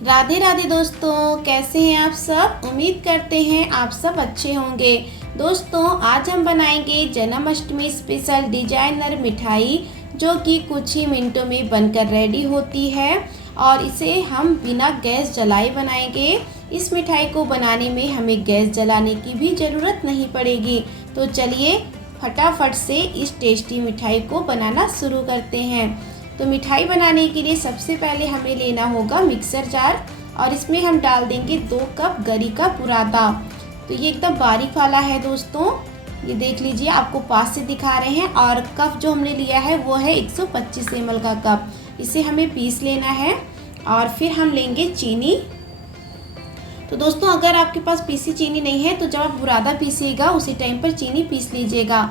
राधे राधे दोस्तों, कैसे हैं आप सब। उम्मीद करते हैं आप सब अच्छे होंगे। दोस्तों, आज हम बनाएंगे जन्माष्टमी स्पेशल डिजाइनर मिठाई, जो कि कुछ ही मिनटों में बनकर रेडी होती है और इसे हम बिना गैस जलाए बनाएंगे। इस मिठाई को बनाने में हमें गैस जलाने की भी ज़रूरत नहीं पड़ेगी। तो चलिए फटाफट से इस टेस्टी मिठाई को बनाना शुरू करते हैं। तो मिठाई बनाने के लिए सबसे पहले हमें लेना होगा मिक्सर जार और इसमें हम डाल देंगे 2 कप गरी का बुरादा। तो ये एकदम बारीक वाला है दोस्तों, ये देख लीजिए, आपको पास से दिखा रहे हैं। और कप जो हमने लिया है वो है 125 ml का कप। इसे हमें पीस लेना है और फिर हम लेंगे चीनी। तो दोस्तों, अगर आपके पास पीसी चीनी नहीं है तो जब आप बुरादा पीसिएगा उसी टाइम पर चीनी पीस लीजिएगा।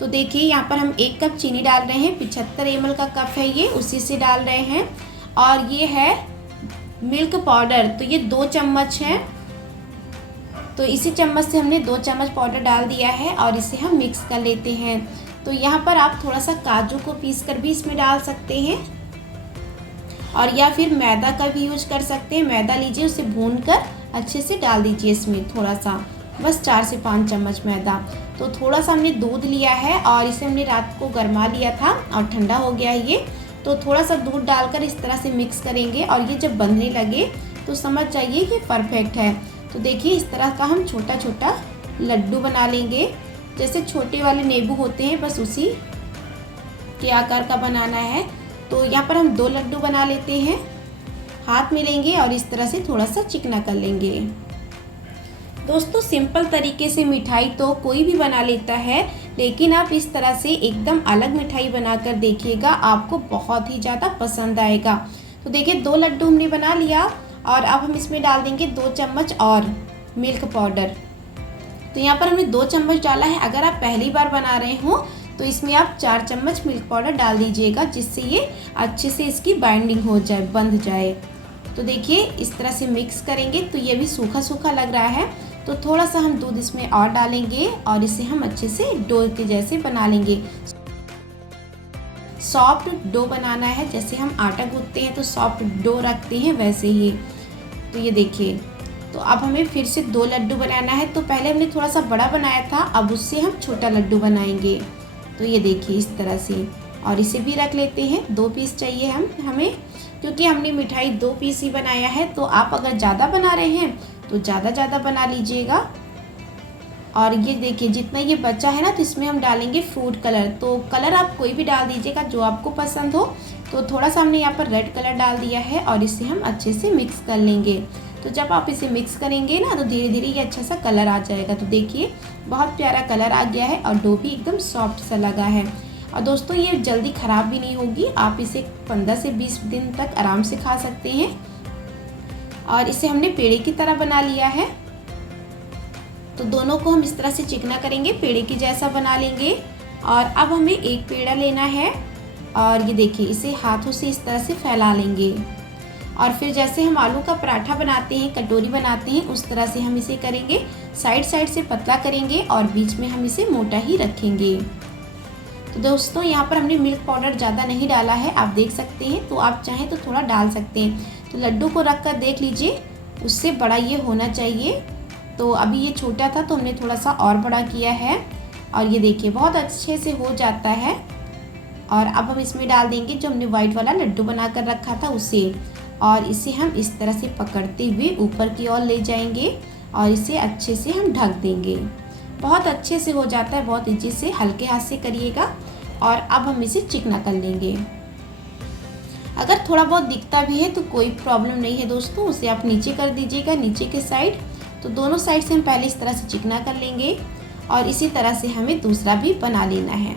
तो देखिए, यहाँ पर हम 1 कप चीनी डाल रहे हैं। 75 ml का कप है ये, उसी से डाल रहे हैं। और ये है मिल्क पाउडर, तो ये 2 चम्मच है। तो इसी चम्मच से हमने 2 चम्मच पाउडर डाल दिया है और इसे हम मिक्स कर लेते हैं। तो यहाँ पर आप थोड़ा सा काजू को पीस कर भी इसमें डाल सकते हैं और या फिर मैदा का भी यूज कर सकते हैं। मैदा लीजिए, उसे भून कर अच्छे से डाल दीजिए इसमें थोड़ा सा, बस 4 से 5 चम्मच मैदा। तो थोड़ा सा हमने दूध लिया है और इसे हमने रात को गरमा लिया था और ठंडा हो गया है ये। तो थोड़ा सा दूध डालकर इस तरह से मिक्स करेंगे और ये जब बनने लगे तो समझ जाइए कि परफेक्ट है। तो देखिए, इस तरह का हम छोटा छोटा लड्डू बना लेंगे, जैसे छोटे वाले नींबू होते हैं, बस उसी के आकार का बनाना है। तो यहाँ पर हम 2 लड्डू बना लेते हैं। हाथ में लेंगे और इस तरह से थोड़ा सा चिकना कर लेंगे। दोस्तों, सिंपल तरीके से मिठाई तो कोई भी बना लेता है, लेकिन आप इस तरह से एकदम अलग मिठाई बनाकर देखिएगा, आपको बहुत ही ज़्यादा पसंद आएगा। तो देखिए, 2 लड्डू हमने बना लिया और अब हम इसमें डाल देंगे 2 चम्मच और मिल्क पाउडर। तो यहाँ पर हमने 2 चम्मच डाला है। अगर आप पहली बार बना रहे हो तो इसमें आप 4 चम्मच मिल्क पाउडर डाल दीजिएगा, जिससे ये अच्छे से इसकी बाइंडिंग हो जाए, बंध जाए। तो देखिए, इस तरह से मिक्स करेंगे। तो ये भी सूखा सूखा लग रहा है, तो थोड़ा सा हम दूध इसमें और डालेंगे और इसे हम अच्छे से डो के जैसे बना लेंगे। सॉफ्ट डो बनाना है, जैसे हम आटा गूंथते हैं तो सॉफ्ट डो रखते हैं, वैसे ही। तो ये देखिए, तो अब हमें फिर से 2 लड्डू बनाना है। तो पहले हमने थोड़ा सा बड़ा बनाया था, अब उससे हम छोटा लड्डू बनाएंगे। तो ये देखिए, इस तरह से, और इसे भी रख लेते हैं। 2 पीस चाहिए हमें, क्योंकि हमने मिठाई 2 पीस ही बनाया है। तो आप अगर ज़्यादा बना रहे हैं तो ज़्यादा बना लीजिएगा। और ये देखिए, जितना ये बचा है ना, तो इसमें हम डालेंगे फूड कलर। तो कलर आप कोई भी डाल दीजिएगा जो आपको पसंद हो। तो थोड़ा सा हमने यहाँ पर रेड कलर डाल दिया है और इसे हम अच्छे से मिक्स कर लेंगे। तो जब आप इसे मिक्स करेंगे ना, तो धीरे धीरे ये अच्छा सा कलर आ जाएगा। तो देखिए, बहुत प्यारा कलर आ गया है और डो भी एकदम सॉफ्ट सा लगा है। और दोस्तों, ये जल्दी ख़राब भी नहीं होगी, आप इसे 15 से 20 दिन तक आराम से खा सकते हैं। और इसे हमने पेड़े की तरह बना लिया है। तो दोनों को हम इस तरह से चिकना करेंगे, पेड़े की जैसा बना लेंगे। और अब हमें एक पेड़ा लेना है और ये देखिए, इसे हाथों से इस तरह से फैला लेंगे। और फिर जैसे हम आलू का पराठा बनाते हैं, कटोरी बनाते हैं, उस तरह से हम इसे करेंगे। साइड साइड से पतला करेंगे और बीच में हम इसे मोटा ही रखेंगे। तो दोस्तों, यहाँ पर हमने मिल्क पाउडर ज़्यादा नहीं डाला है, आप देख सकते हैं। तो आप चाहें तो थोड़ा डाल सकते हैं। तो लड्डू को रख कर देख लीजिए, उससे बड़ा ये होना चाहिए। तो अभी ये छोटा था तो हमने थोड़ा सा और बड़ा किया है और ये देखिए, बहुत अच्छे से हो जाता है। और अब हम इसमें डाल देंगे जो हमने वाइट वाला लड्डू बना कर रखा था उसे, और इसे हम इस तरह से पकड़ते हुए ऊपर की ओर ले जाएंगे और इसे अच्छे से हम ढक देंगे। बहुत अच्छे से हो जाता है, बहुत ईजी से, हल्के हाथ से करिएगा। और अब हम इसे चिकना कर लेंगे। अगर थोड़ा बहुत दिखता भी है तो कोई प्रॉब्लम नहीं है दोस्तों, उसे आप नीचे कर दीजिएगा, नीचे के साइड। तो दोनों साइड से हम पहले इस तरह से चिकना कर लेंगे और इसी तरह से हमें दूसरा भी बना लेना है।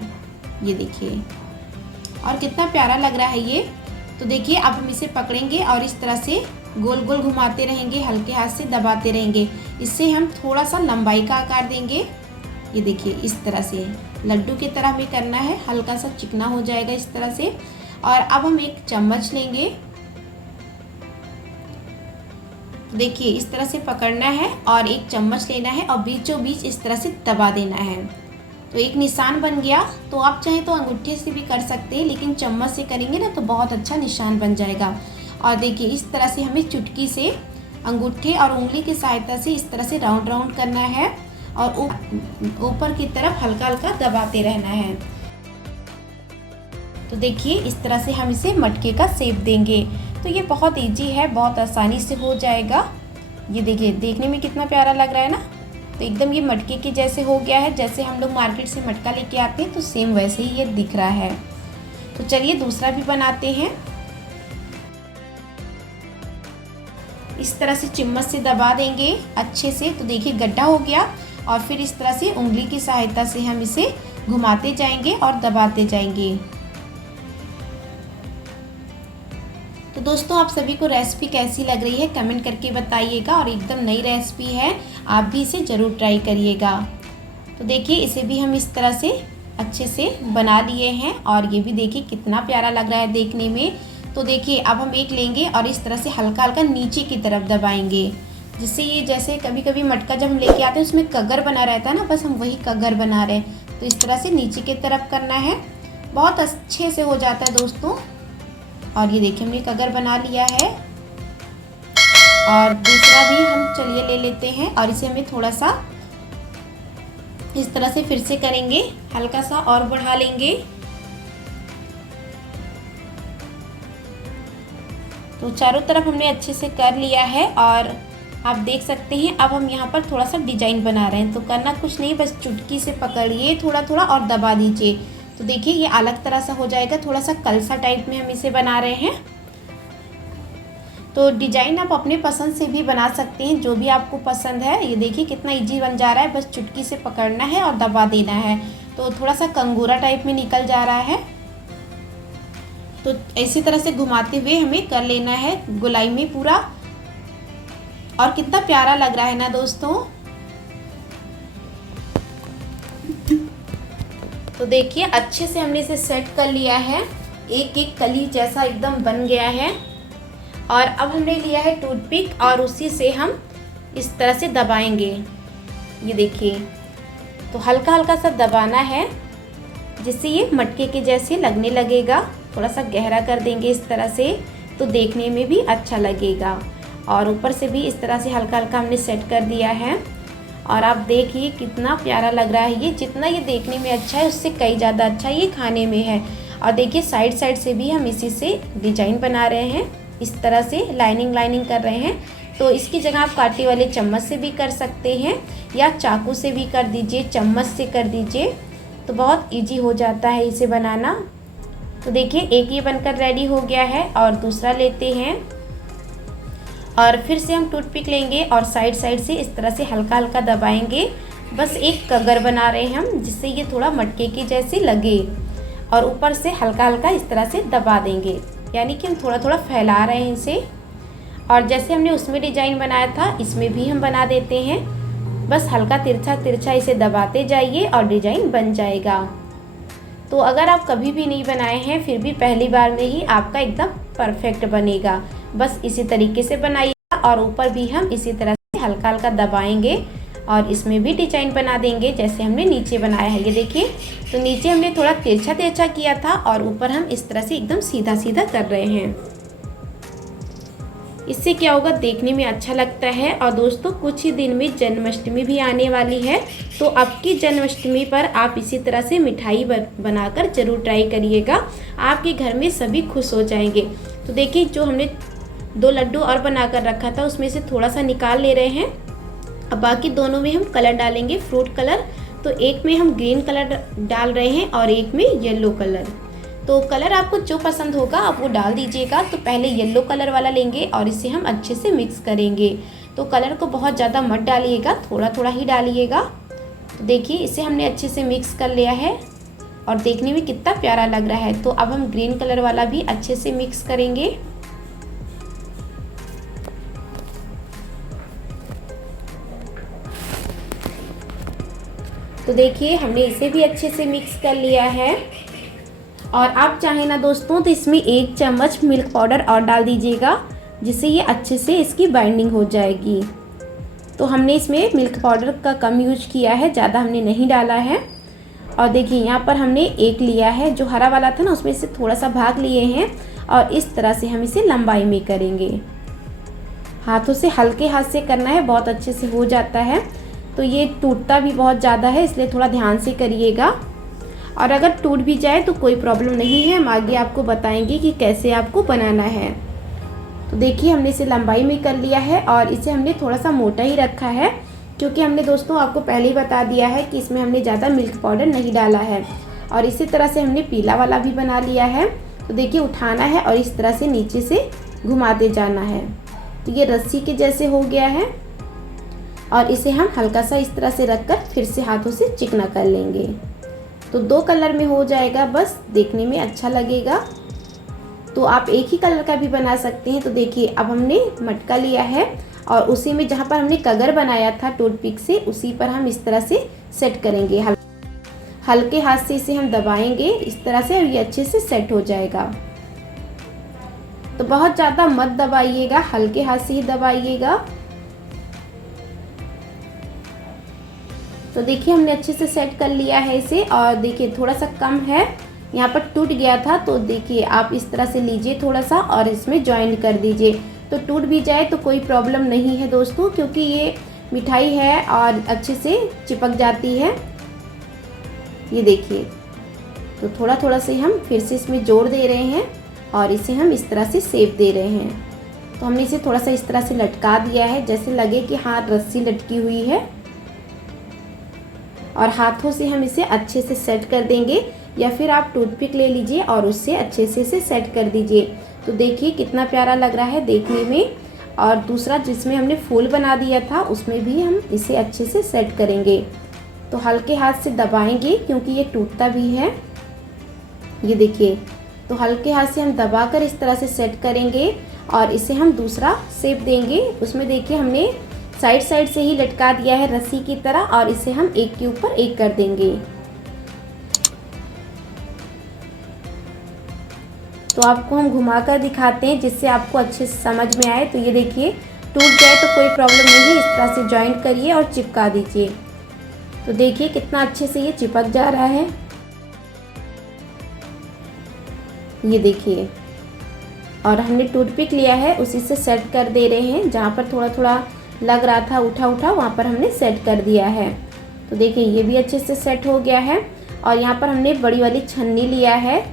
ये देखिए, और कितना प्यारा लग रहा है ये। तो देखिए, अब हम इसे पकड़ेंगे और इस तरह से गोल गोल घुमाते रहेंगे, हल्के हाथ से दबाते रहेंगे। इससे हम थोड़ा सा लंबाई का आकार देंगे। ये देखिए, इस तरह से लड्डू की तरह हमें करना है, हल्का सा चिकना हो जाएगा इस तरह से। और अब हम एक चम्मच लेंगे। देखिए, इस तरह से पकड़ना है और एक चम्मच लेना है और बीचों बीच इस तरह से दबा देना है। तो एक निशान बन गया। तो आप चाहें तो अंगूठे से भी कर सकते हैं, लेकिन चम्मच से करेंगे ना तो बहुत अच्छा निशान बन जाएगा। और देखिए इस तरह से हमें चुटकी से अंगूठे और उंगली की सहायता से इस तरह से राउंड राउंड करना है और ऊपर की तरफ हल्का हल्का दबाते रहना है। तो देखिए इस तरह से हम इसे मटके का शेप देंगे। तो ये बहुत इजी है, बहुत आसानी से हो जाएगा। ये देखिए देखने में कितना प्यारा लग रहा है ना। तो एकदम ये मटके के जैसे हो गया है, जैसे हम लोग मार्केट से मटका लेके आते हैं तो सेम वैसे ही ये दिख रहा है। तो चलिए दूसरा भी बनाते हैं। इस तरह से चम्मच से दबा देंगे अच्छे से। तो देखिए गड्ढा हो गया और फिर इस तरह से उंगली की सहायता से हम इसे घुमाते जाएंगे और दबाते जाएंगे। तो दोस्तों आप सभी को रेसिपी कैसी लग रही है कमेंट करके बताइएगा, और एकदम नई रेसिपी है, आप भी इसे ज़रूर ट्राई करिएगा। तो देखिए इसे भी हम इस तरह से अच्छे से बना लिए हैं और ये भी देखिए कितना प्यारा लग रहा है देखने में। तो देखिए अब हम एक लेंगे और इस तरह से हल्का हल्का नीचे की तरफ दबाएंगे, जिससे ये जैसे कभी कभी मटका जब हम लेके आते हैं उसमें कगर बना रहता है ना, बस हम वही कगर बना रहे हैं। तो इस तरह से नीचे की तरफ करना है, बहुत अच्छे से हो जाता है दोस्तों। और ये देखिए हमने कगर बना लिया है। और दूसरा भी हम चलिए ले लेते हैं और इसे हमें थोड़ा सा इस तरह से फिर से करेंगे, हल्का सा और बढ़ा लेंगे। तो चारों तरफ हमने अच्छे से कर लिया है और आप देख सकते हैं अब हम यहाँ पर थोड़ा सा डिजाइन बना रहे हैं। तो करना कुछ नहीं, बस चुटकी से पकड़िए थोड़ा थोड़ा और दबा दीजिए। तो देखिए ये अलग तरह सा हो जाएगा, थोड़ा सा कलसा टाइप में हम इसे बना रहे हैं। तो डिजाइन आप अपने पसंद से भी बना सकते हैं, जो भी आपको पसंद है। ये देखिए कितना इजी बन जा रहा है, बस चुटकी से पकड़ना है और दबा देना है। तो थोड़ा सा कंगूरा टाइप में निकल जा रहा है। तो इसी तरह से घुमाते हुए हमें कर लेना है गोलाई में पूरा। और कितना प्यारा लग रहा है ना दोस्तों। तो देखिए अच्छे से हमने इसे सेट कर लिया है, एक एक कली जैसा एकदम बन गया है। और अब हमने लिया है टूथपिक और उसी से हम इस तरह से दबाएंगे। ये देखिए तो हल्का हल्का सा दबाना है, जिससे ये मटके के जैसे लगने लगेगा। थोड़ा सा गहरा कर देंगे इस तरह से, तो देखने में भी अच्छा लगेगा। और ऊपर से भी इस तरह से हल्का हल्का हमने सेट कर दिया है। और आप देखिए कितना प्यारा लग रहा है ये। जितना ये देखने में अच्छा है उससे कई ज़्यादा अच्छा ये खाने में है। और देखिए साइड साइड से भी हम इसी से डिजाइन बना रहे हैं, इस तरह से लाइनिंग कर रहे हैं। तो इसकी जगह आप कांटे वाले चम्मच से भी कर सकते हैं या चाकू से भी कर दीजिए, चम्मच से कर दीजिए, तो बहुत इजी हो जाता है इसे बनाना। तो देखिए एक ये बनकर रेडी हो गया है और दूसरा लेते हैं। और फिर से हम टूथपिक लेंगे और साइड साइड से इस तरह से हल्का हल्का दबाएंगे। बस एक कगर बना रहे हैं हम, जिससे ये थोड़ा मटके के जैसे लगे। और ऊपर से हल्का हल्का इस तरह से दबा देंगे, यानी कि हम थोड़ा थोड़ा फैला रहे हैं इसे। और जैसे हमने उसमें डिजाइन बनाया था इसमें भी हम बना देते हैं। बस हल्का तिरछा तिरछा इसे दबाते जाइए और डिजाइन बन जाएगा। तो अगर आप कभी भी नहीं बनाए हैं फिर भी पहली बार में ही आपका एकदम परफेक्ट बनेगा। बस इसी तरीके से बनाइएगा और ऊपर भी हम इसी तरह से हल्का हल्का दबाएंगे और इसमें भी डिजाइन बना देंगे जैसे हमने नीचे बनाया है। ये देखिए तो नीचे हमने थोड़ा तिरछा तिरछा किया था और ऊपर हम इस तरह से एकदम सीधा सीधा कर रहे हैं। इससे क्या होगा, देखने में अच्छा लगता है। और दोस्तों कुछ ही दिन में जन्माष्टमी भी आने वाली है, तो आपकी जन्माष्टमी पर आप इसी तरह से मिठाई बनाकर जरूर ट्राई करिएगा। आपके घर में सभी खुश हो जाएंगे। तो देखिए जो हमने 2 लड्डू और बनाकर रखा था उसमें से थोड़ा सा निकाल ले रहे हैं। अब बाकी दोनों में हम कलर डालेंगे, फ्रूट कलर। तो एक में हम ग्रीन कलर डाल रहे हैं और एक में येलो कलर। तो कलर आपको जो पसंद होगा आप वो डाल दीजिएगा। तो पहले येलो कलर वाला लेंगे और इसे हम अच्छे से मिक्स करेंगे। तो कलर को बहुत ज़्यादा मत डालिएगा, थोड़ा थोड़ा ही डालिएगा। तो देखिए इसे हमने अच्छे से मिक्स कर लिया है और देखने में कितना प्यारा लग रहा है। तो अब हम ग्रीन कलर वाला भी अच्छे से मिक्स करेंगे। तो देखिए हमने इसे भी अच्छे से मिक्स कर लिया है। और आप चाहें ना दोस्तों तो इसमें 1 चम्मच मिल्क पाउडर और डाल दीजिएगा, जिससे ये अच्छे से इसकी बाइंडिंग हो जाएगी। तो हमने इसमें मिल्क पाउडर का कम यूज किया है, ज़्यादा हमने नहीं डाला है। और देखिए यहाँ पर हमने 1 लिया है, जो हरा वाला था ना उसमें से थोड़ा सा भाग लिए हैं और इस तरह से हम इसे लंबाई में करेंगे। हाथों से हल्के हाथ से करना है, बहुत अच्छे से हो जाता है। तो ये टूटता भी बहुत ज़्यादा है, इसलिए थोड़ा ध्यान से करिएगा। और अगर टूट भी जाए तो कोई प्रॉब्लम नहीं है, हम आगे आपको बताएंगे कि कैसे आपको बनाना है। तो देखिए हमने इसे लंबाई में कर लिया है और इसे हमने थोड़ा सा मोटा ही रखा है, क्योंकि हमने दोस्तों आपको पहले ही बता दिया है कि इसमें हमने ज़्यादा मिल्क पाउडर नहीं डाला है। और इसी तरह से हमने पीला वाला भी बना लिया है। तो देखिए उठाना है और इस तरह से नीचे से घुमाते जाना है। तो ये रस्सी के जैसे हो गया है और इसे हम हल्का सा इस तरह से रखकर फिर से हाथों से चिकना कर लेंगे। तो 2 कलर में हो जाएगा, बस देखने में अच्छा लगेगा। तो आप एक ही कलर का भी बना सकते हैं। तो देखिए अब हमने मटका लिया है और उसी में जहाँ पर हमने कगर बनाया था टूथपिक से, उसी पर हम इस तरह से सेट करेंगे। हल्के हाथ से इसे हम दबाएंगे इस तरह से और ये अच्छे से सेट हो जाएगा। तो बहुत ज़्यादा मत दबाइएगा, हल्के हाथ से ही दबाइएगा। तो देखिए हमने अच्छे से सेट कर लिया है इसे। और देखिए थोड़ा सा कम है, यहाँ पर टूट गया था। तो देखिए आप इस तरह से लीजिए थोड़ा सा और इसमें ज्वाइन कर दीजिए। तो टूट भी जाए तो कोई प्रॉब्लम नहीं है दोस्तों, क्योंकि ये मिठाई है और अच्छे से चिपक जाती है। ये देखिए, तो थोड़ा थोड़ा से हम फिर से इसमें जोड़ दे रहे हैं और इसे हम इस तरह से शेप दे रहे हैं। तो हमने इसे थोड़ा सा इस तरह से लटका दिया है, जैसे लगे कि हाँ रस्सी लटकी हुई है। और हाथों से हम इसे अच्छे से सेट कर देंगे, या फिर आप टूथपिक ले लीजिए और उससे अच्छे से इसे सेट कर दीजिए। तो देखिए कितना प्यारा लग रहा है देखने में। और दूसरा जिसमें हमने फूल बना दिया था उसमें भी हम इसे अच्छे से सेट करेंगे। तो हल्के हाथ से दबाएंगे क्योंकि ये टूटता भी है। ये देखिए, तो हल्के हाथ से हम दबाकर इस तरह से सेट करेंगे और इसे हम दूसरा शेप देंगे। उसमें देखिए हमने साइड साइड से ही लटका दिया है रस्सी की तरह, और इसे हम एक के ऊपर एक कर देंगे। तो आपको हम घुमाकर दिखाते हैं जिससे आपको अच्छे से समझ में आए। तो ये देखिए टूट जाए तो कोई प्रॉब्लम नहीं है, इस तरह से जॉइंट करिए और चिपका दीजिए। तो देखिए कितना अच्छे से ये चिपक जा रहा है। ये देखिए, और हमने टूथपिक लिया है उसी से सेट कर दे रहे हैं। जहाँ पर थोड़ा थोड़ा लग रहा था उठा उठा, वहाँ पर हमने सेट कर दिया है। तो देखिए ये भी अच्छे से सेट हो गया है। और यहाँ पर हमने बड़ी वाली छन्नी लिया है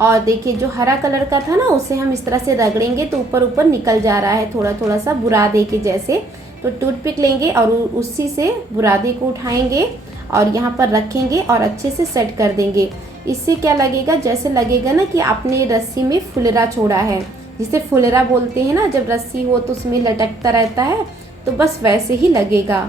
और देखिए जो हरा कलर का था ना, उसे हम इस तरह से रगड़ेंगे तो ऊपर ऊपर निकल जा रहा है थोड़ा थोड़ा सा बुरादे के जैसे। तो टूथपिक लेंगे और उसी से बुरादे को उठाएंगे और यहाँ पर रखेंगे और अच्छे से सेट कर देंगे। इससे क्या लगेगा, जैसे लगेगा ना कि आपने रस्सी में फुलरा छोड़ा है, जिसे फुलरा बोलते हैं ना, जब रस्सी हो तो उसमें लटकता रहता है, तो बस वैसे ही लगेगा।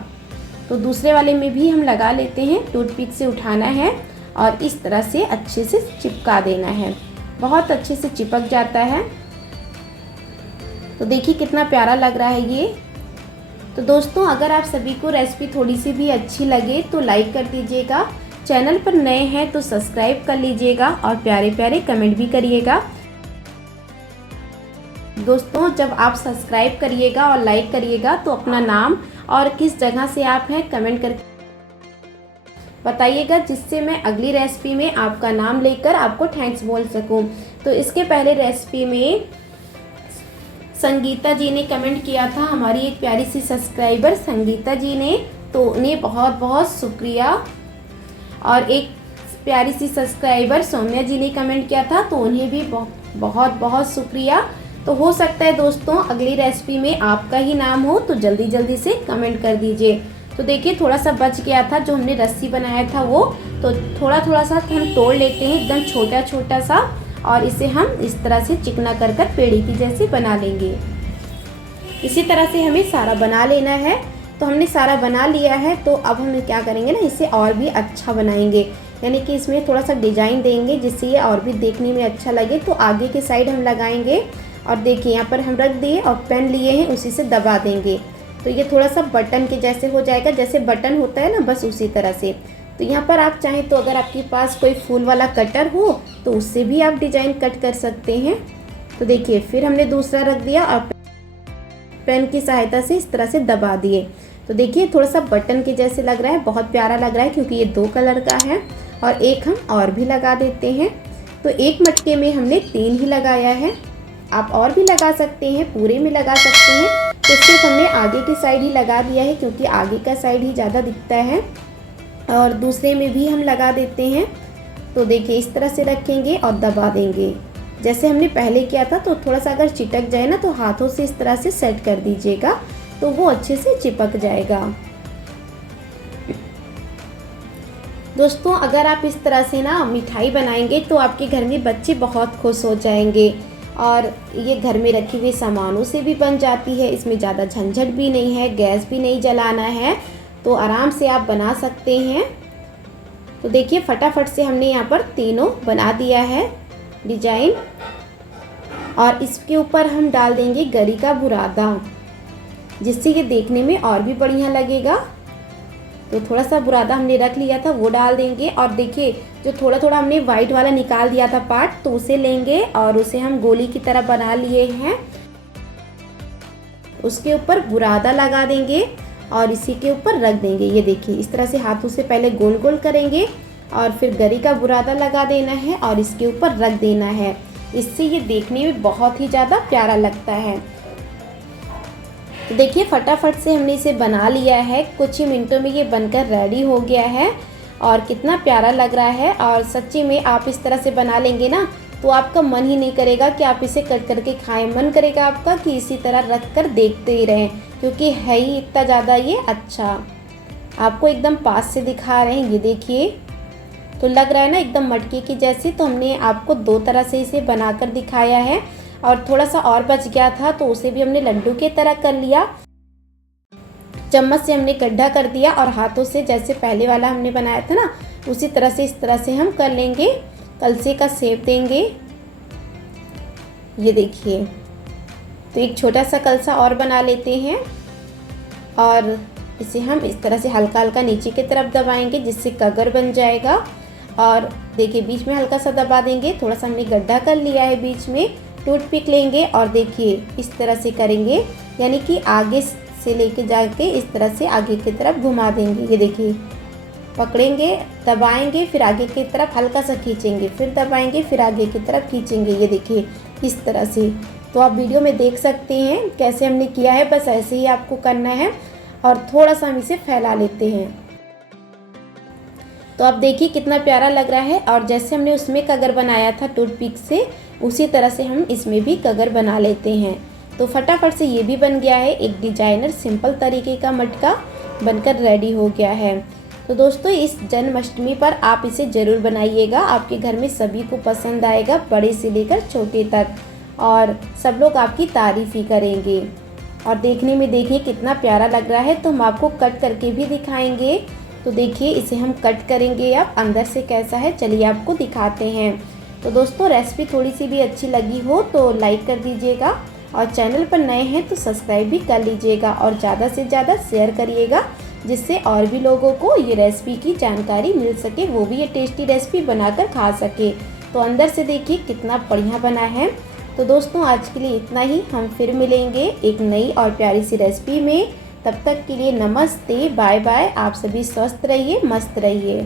तो दूसरे वाले में भी हम लगा लेते हैं। टूथपिक से उठाना है और इस तरह से अच्छे से चिपका देना है, बहुत अच्छे से चिपक जाता है। तो देखिए कितना प्यारा लग रहा है ये। तो दोस्तों अगर आप सभी को रेसिपी थोड़ी सी भी अच्छी लगे तो लाइक कर दीजिएगा, चैनल पर नए हैं तो सब्सक्राइब कर लीजिएगा और प्यारे प्यारे कमेंट भी करिएगा। दोस्तों जब आप सब्सक्राइब करिएगा और लाइक करिएगा तो अपना नाम और किस जगह से आप हैं कमेंट करके बताइएगा, जिससे मैं अगली रेसिपी में आपका नाम लेकर आपको थैंक्स बोल सकूं। तो इसके पहले रेसिपी में संगीता जी ने कमेंट किया था, हमारी एक प्यारी सी सब्सक्राइबर संगीता जी ने, तो उन्हें बहुत बहुत शुक्रिया। और एक प्यारी सी सब्सक्राइबर सौम्या जी ने कमेंट किया था, तो उन्हें भी बहुत बहुत शुक्रिया। तो हो सकता है दोस्तों अगली रेसिपी में आपका ही नाम हो, तो जल्दी जल्दी से कमेंट कर दीजिए। तो देखिए थोड़ा सा बच गया था जो हमने रस्सी बनाया था वो, तो थोड़ा थोड़ा सा हम तोड़ लेते हैं एकदम छोटा छोटा सा, और इसे हम इस तरह से चिकना कर पेड़ी की जैसे बना लेंगे। इसी तरह से हमें सारा बना लेना है। तो हमने सारा बना लिया है, तो अब हम क्या करेंगे ना, इसे और भी अच्छा बनाएंगे, यानी कि इसमें थोड़ा सा डिजाइन देंगे जिससे ये और भी देखने में अच्छा लगे। तो आगे के साइड हम लगाएंगे और देखिए यहाँ पर हम रख दिए और पेन लिए हैं, उसी से दबा देंगे तो ये थोड़ा सा बटन के जैसे हो जाएगा, जैसे बटन होता है ना, बस उसी तरह से। तो यहाँ पर आप चाहें तो अगर आपके पास कोई फूल वाला कटर हो तो उससे भी आप डिजाइन कट कर सकते हैं। तो देखिए फिर हमने दूसरा रख दिया और पेन की सहायता से इस तरह से दबा दिए। तो देखिए थोड़ा सा बटन के जैसे लग रहा है, बहुत प्यारा लग रहा है क्योंकि ये 2 कलर का है। और एक हम और भी लगा देते हैं। तो एक मटके में हमने 3 ही लगाया है। आप और भी लगा सकते हैं, पूरे में लगा सकते हैं। तो सिर्फ हमने आगे की साइड ही लगा दिया है क्योंकि आगे का साइड ही ज़्यादा दिखता है, और दूसरे में भी हम लगा देते हैं। तो देखिए इस तरह से रखेंगे और दबा देंगे जैसे हमने पहले किया था। तो थोड़ा सा अगर चिटक जाए ना तो हाथों से इस तरह से सेट कर दीजिएगा, तो वो अच्छे से चिपक जाएगा। दोस्तों अगर आप इस तरह से ना मिठाई बनाएंगे तो आपके घर में बच्चे बहुत खुश हो जाएंगे, और ये घर में रखे हुए सामानों से भी बन जाती है। इसमें ज़्यादा झंझट भी नहीं है, गैस भी नहीं जलाना है, तो आराम से आप बना सकते हैं। तो देखिए फटाफट से हमने यहाँ पर तीनों बना दिया है डिजाइन, और इसके ऊपर हम डाल देंगे गरी का बुरादा, जिससे ये देखने में और भी बढ़िया लगेगा। तो थोड़ा सा बुरादा हमने रख लिया था वो डाल देंगे, और देखिए जो थोड़ा थोड़ा हमने वाइट वाला निकाल दिया था पार्ट, तो उसे लेंगे और उसे हम गोली की तरह बना लिए हैं। उसके ऊपर बुरादा लगा देंगे और इसी के ऊपर रख देंगे। ये देखिए इस तरह से हाथों से पहले गोल गोल करेंगे और फिर गरी का बुरादा लगा देना है और इसके ऊपर रख देना है। इससे ये देखने में बहुत ही ज़्यादा प्यारा लगता है। तो देखिए फटाफट से हमने इसे बना लिया है, कुछ ही मिनटों में ये बनकर रेडी हो गया है और कितना प्यारा लग रहा है। और सच्ची में आप इस तरह से बना लेंगे ना तो आपका मन ही नहीं करेगा कि आप इसे कट करके खाएं, मन करेगा आपका कि इसी तरह रख कर देखते ही रहें, क्योंकि है ही इतना ज़्यादा ये अच्छा। आपको एकदम पास से दिखा रहे हैं, ये देखिए तो लग रहा है ना एकदम मटके की जैसे। तो हमने आपको दो तरह से इसे बनाकर दिखाया है, और थोड़ा सा और बच गया था तो उसे भी हमने लड्डू के तरह कर लिया। चम्मच से हमने गड्ढा कर दिया और हाथों से जैसे पहले वाला हमने बनाया था ना उसी तरह से इस तरह से हम कर लेंगे, कलसे का शेप देंगे। ये देखिए तो एक छोटा सा कलसा और बना लेते हैं और इसे हम इस तरह से हल्का हल्का नीचे की तरफ दबाएंगे जिससे कगर बन जाएगा। और देखिए बीच में हल्का सा दबा देंगे, थोड़ा सा हमने गड्ढा कर लिया है बीच में। टूथपिक लेंगे और देखिए इस तरह से करेंगे, यानी कि आगे से लेके जाके इस तरह से आगे की तरफ घुमा देंगे। ये देखिए पकड़ेंगे, दबाएंगे, फिर आगे की तरफ हल्का सा खींचेंगे, फिर दबाएंगे, फिर आगे की तरफ खींचेंगे। ये देखिए इस तरह से। तो आप वीडियो में देख सकते हैं कैसे हमने किया है, बस ऐसे ही आपको करना है। और थोड़ा सा हम इसे फैला लेते हैं। तो आप देखिए कितना प्यारा लग रहा है। और जैसे हमने उसमें कगर बनाया था टूथपिक से, उसी तरह से हम इसमें भी कगर बना लेते हैं। तो फटाफट से ये भी बन गया है, एक डिजाइनर सिंपल तरीके का मटका बनकर रेडी हो गया है। तो दोस्तों इस जन्माष्टमी पर आप इसे ज़रूर बनाइएगा, आपके घर में सभी को पसंद आएगा, बड़े से लेकर छोटे तक, और सब लोग आपकी तारीफ़ ही करेंगे। और देखने में देखिए कितना प्यारा लग रहा है। तो हम आपको कट करके भी दिखाएंगे। तो देखिए इसे हम कट करेंगे, अब अंदर से कैसा है चलिए आपको दिखाते हैं। तो दोस्तों रेसिपी थोड़ी सी भी अच्छी लगी हो तो लाइक कर दीजिएगा, और चैनल पर नए हैं तो सब्सक्राइब भी कर लीजिएगा, और ज़्यादा से ज़्यादा शेयर करिएगा जिससे और भी लोगों को ये रेसिपी की जानकारी मिल सके, वो भी ये टेस्टी रेसिपी बनाकर खा सके। तो अंदर से देखिए कितना बढ़िया बना है। तो दोस्तों आज के लिए इतना ही, हम फिर मिलेंगे एक नई और प्यारी सी रेसिपी में। तब तक के लिए नमस्ते, बाय बाय। आप सभी स्वस्थ रहिए, मस्त रहिए।